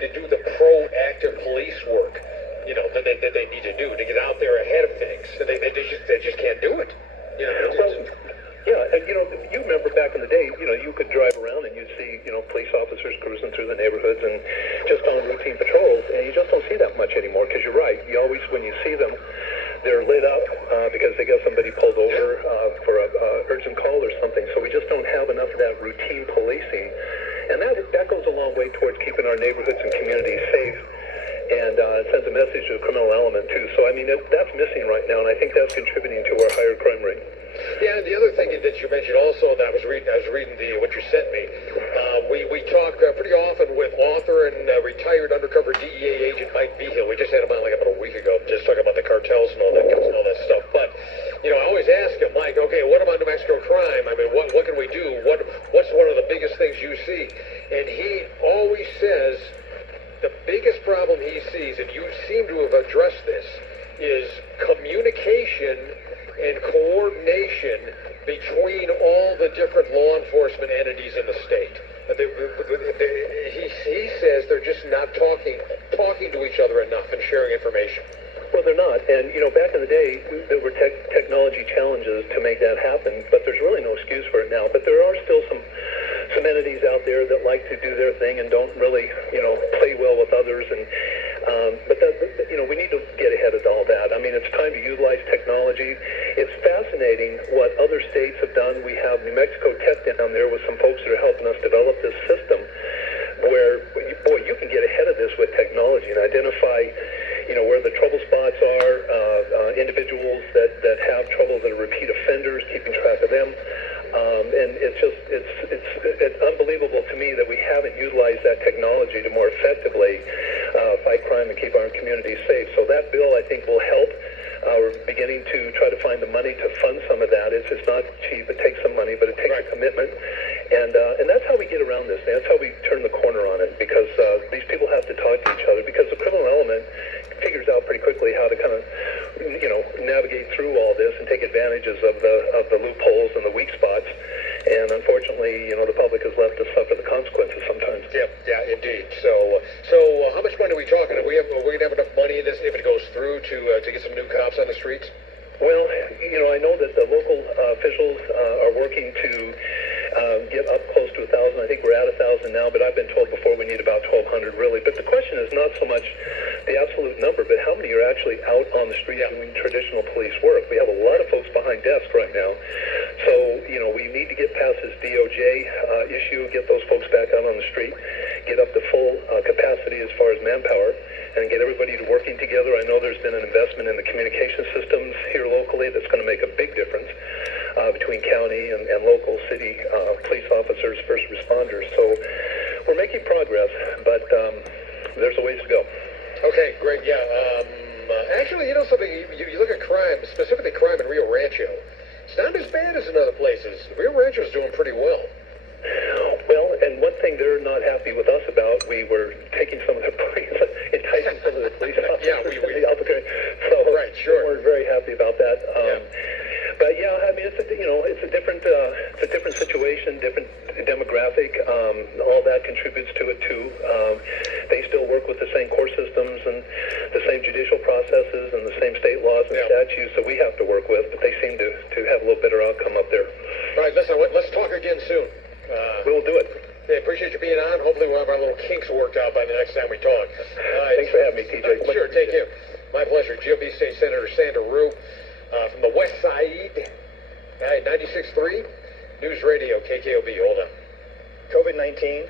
to do the proactive police work, that they need to do to get out there ahead of things. They just can't do it. Yeah, and you remember back in the day, you could drive around and you'd see, police officers cruising through the neighborhoods and just on routine patrols, and you just don't see that much anymore, because you're right. You always, when you see them, they're lit up because they got somebody pulled over for a urgent call or something. So we just don't have enough of that routine policing, and that goes a long way towards keeping our neighborhoods and communities safe. And it sends a message to the criminal element too. So I mean, that's missing right now, and I think that's contributing to our higher crime rate. Yeah, and the other thing that you mentioned also, that I was reading what you sent me. We talk pretty often with author and retired undercover DEA agent Mike Behill. We just had him on like about a week ago, just talking about the cartels and all that stuff. But I always ask him, Mike, okay, what about New Mexico crime? I mean, what can we do? What's one of the biggest things you see? And he always says the biggest problem he sees, and you seem to have addressed this, is communication and coordination between all the different law enforcement entities in the state. He says they're just not talking to each other enough and sharing information. Well, they're not. And, back in the day, there were technology challenges to make that happen, but there's really no excuse for it now. But there are still some entities out there that like to do their thing and don't really, play well with others. And but we need to get ahead of all that. I mean, it's time to utilize technology. It's fascinating what other states have done. We have New Mexico Tech down there with some folks that are helping us develop this system where, boy, you can get ahead of this with technology and identify, where the trouble spots are, individuals that have trouble, that are repeat offenders, keeping track of them. And it's unbelievable to me that we haven't utilized that technology to more effectively fight crime and keep our communities safe. So that bill, I think, will help. We're beginning to try to find the money to fund some of that. It's not cheap. It takes some money, but it takes a commitment. And that's how we get around this. That's how we turn the corner on it, because these people have to talk to each other, because the criminal element figures out pretty quickly how to kind of, navigate through all this and take advantages of the loopholes and the weak spots. And unfortunately, the public is left to suffer the consequences sometimes. Yeah, indeed. So how much money are we talking? Are we going to have enough money in this if it goes through to get some new cops on the streets? Well, I know that the local officials are working to get up close to 1,000. I think we're at 1,000 now, but I've been told before we need about 1,200 really. But the question is not so much the absolute number, but how many are actually out on the street doing traditional police work. We have a lot of folks behind desks right now. So, we need to get past this DOJ issue, get those folks back out on the street, get up to full capacity as far as manpower, and get everybody to working together. I know there's been an investment in the communication systems here locally that's going to make a big difference between county and local city police officers, first responders. So we're making progress, but there's a ways to go. Okay, great. Yeah. Actually, something, you look at crime, specifically crime in Rio Rancho. It's not as bad as in other places. Rio Rancho's doing pretty well. Well, and one thing they're not happy with us about, we were taking some of their police, enticing some of the police officers in Albuquerque. So right, sure. We're very happy about that. But yeah, I mean, it's a different situation, different demographic. All that contributes to it too. They still work with the same court systems and the same judicial processes and the same state laws and statutes that we have to work with, but they seem to have a little better outcome up there. All right, listen, let's talk again soon. We'll do it. Hey, appreciate you being on. Hopefully we'll have our little kinks worked out by the next time we talk. Thanks for having me, TJ. Sure, take care. My pleasure. GOP State Senator Sander Rue from the Westside 96.3 News Radio, KKOB. Hold on. COVID-19.